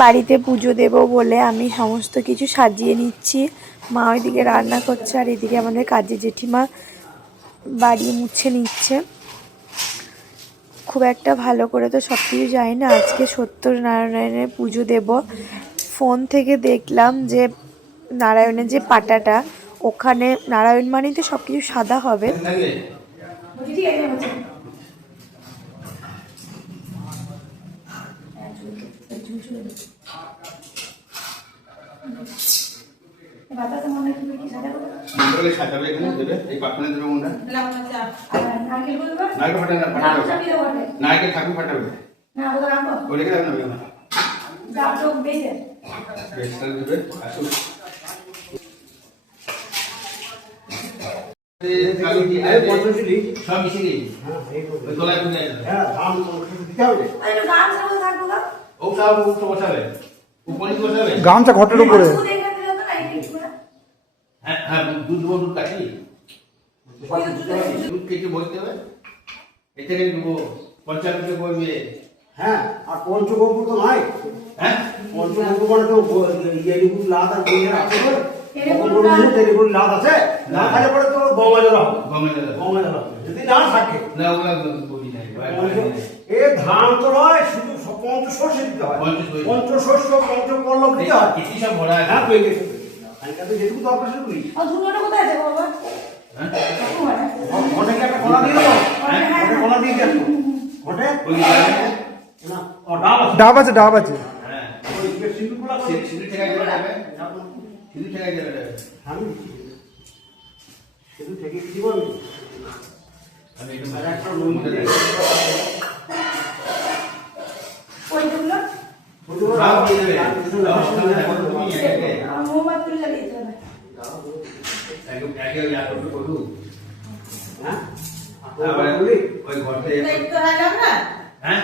বাড়িতে পুজো দেব বলে আমি সমস্ত কিছু সাজিয়ে নিচ্ছি। মা ওইদিকে রান্না করছে আর এদিকে আমাদের কাজের জেঠিমা বাড়ি মুছে নিচ্ছে। খুব একটা ভালো করে তো সব কিছু জানি না। আজকে সত্যনারায়ণের পুজো দেব। ফোন থেকে দেখলাম যে নারায়ণের যে পাটাটা, ওখানে নারায়ণ মানেই তো সব কিছু সাদা হবে। নারকেল থাকবে ফাটাবে না ওটা কি রাখবে না দাও তো বেজে বেজটা দিবে আসুন এই কালো কি আরে পঞ্চশীলি সব মিশে গেছে হ্যাঁ এই তো তোলাই বুঝাই হ্যাঁ ধান দিতে হবে আরে গান সব থাকবো না ও সব উপর বসাবে উপরে বসাবে গামছা ঘটের উপরে হ্যাঁ হ্যাঁ দুধ কাটি দুধ কেটে বলতে হবে এতে দেবো পঞ্চায়েতে বলবে হ্যাঁ আর পঞ্চগব্য তো নাই হ্যাঁ পঞ্চগব্য মানে তো ইয়েগুলো লাদ আর বইয়ের আছে বলে তেলেগুলো লাদ আছে না খালে পরে তো গঙ্গা জল হবে গঙ্গা জল হবে যদি না থাকে না ওগুলা বলি নাই এ ধান তো নয় শুধু পঞ্চশস্য দিতে হয় পঞ্চশস্য পঞ্চপল্লব দিতে হয় কি সব ভরা আছে হ্যাঁ পেয়ে গেছে আমি কাছে যেটুকু দরকার সেটুকু দিই ধুনোটা কোথায় আছে বাবা? হ্যাঁ ঘটে একটা কোলা দিয়ে দাও ঘটে কোলা দিয়ে দাও ঘটে ওই না ও ডাব আছে ডাব আছে হ্যাঁ ওই সিঁদুরগুলো সিঁদুর ঠেকাই দেবে সিঁদুর ঠেকাই দেবে আমি সিঁদুর ঠেকে কি বল আমি একটু আর একটা লুঙ্গি দেই ওইগুলো সব দিয়ে দেবে মোমবাতি তুলে জ্বালিয়ে দিতে হবে। একে একটু করু হ্যাঁ ওই ঘরতে তো হয় না? হ্যাঁ